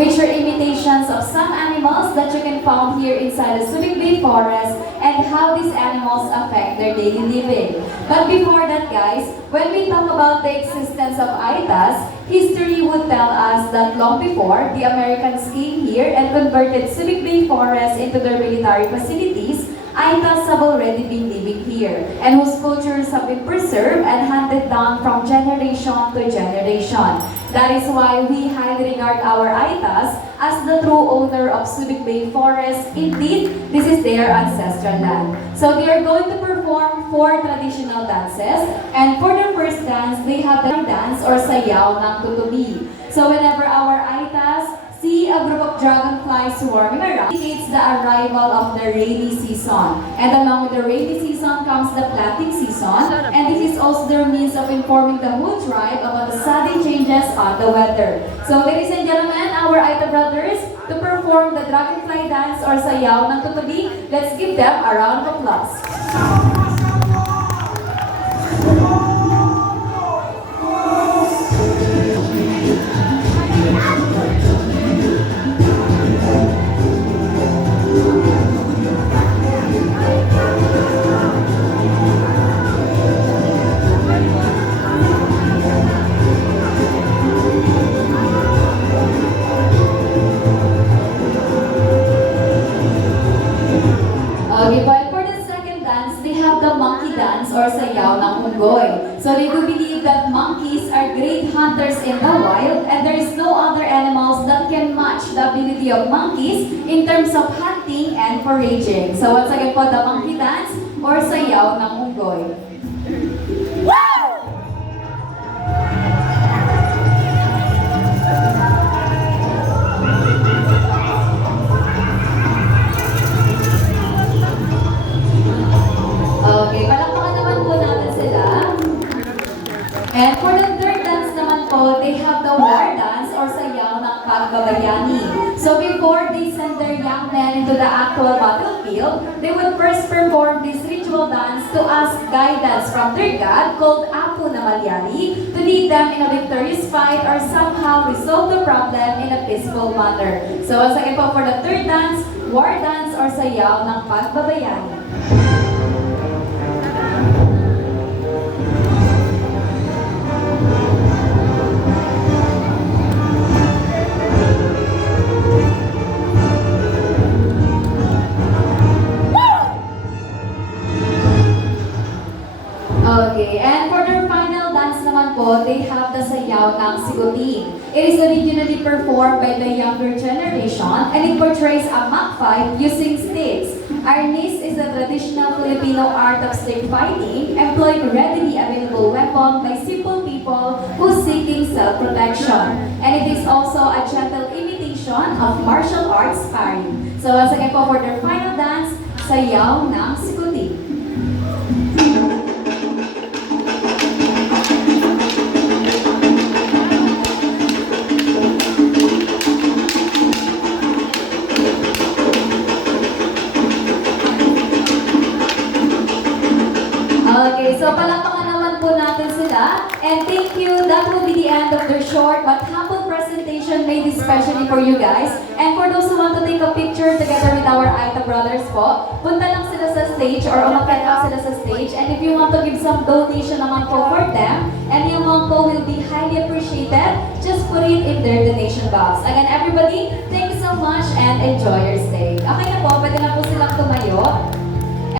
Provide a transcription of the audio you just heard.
which are imitations of some animals that you can find here inside the Subic Bay Forest and how these animals affect their daily living. But before that, guys, when we talk about the existence of Aitas, history would tell us that long before, the Americans came here and converted Subic Bay Forest into their military facilities. Aitas have already been living here, and whose cultures have been preserved and handed down from generation to generation. That is why we highly regard our Aitas as the true owner of Subic Bay Forest. Indeed, this is their ancestral land. So they are going to perform 4 traditional dances, and for their first dance, they have the dance or sayaw ng tutubi. So whenever our Aitas see a group of dragonflies swarming around, indicates the arrival of the rainy season. And along with the rainy season comes the planting season, and this is also their means of informing the whole tribe about the sudden changes on the weather. So ladies and gentlemen, our Aita brothers, to perform the dragonfly dance or sayaw ng tutubi, let's give them a round of applause. Okay, but for the second dance, they have the monkey dance or sayaw ng unggoy. So they do believe that monkeys are great hunters in the wild, and there is no other animals that can match the ability of monkeys in terms of hunting and foraging. So once again po, the monkey dance or sayaw ng unggoy. Okay, palakpakan naman po natin sila. And for the third dance naman po, they have the war dance or sayaw ng pagbabayani. So before they send their young men into the actual battlefield, they would first perform this ritual dance to ask guidance from their god called Apu na Malyari to lead them in a victorious fight or somehow resolve the problem in a peaceful manner. So once again po, for the third dance, war dance or sayaw ng pagbabayani. Okay, and for their final dance naman po, they have the sayaw ng sigutin. It is originally performed by the younger generation, and it portrays a mock fight using sticks. Arnis is a traditional Filipino art of stick fighting, employing readily available weapon by simple people who seeking self-protection. And it is also a gentle imitation of martial arts sparring. So once again po, for their final dance, sayaw ng sigutin. Okay, so palakpakan naman po natin sila. And thank you. That will be the end of their short but humble presentation made especially for you guys. And for those who want to take a picture together with our Aita brothers po, punta lang sila sa stage or umakyat lang sila sa stage. And if you want to give some donation naman po for them, and yung amount po will be highly appreciated, just put it in their donation box. Again, everybody, thank you so much and enjoy your stay. Okay na po, pwede na po silang tumayo.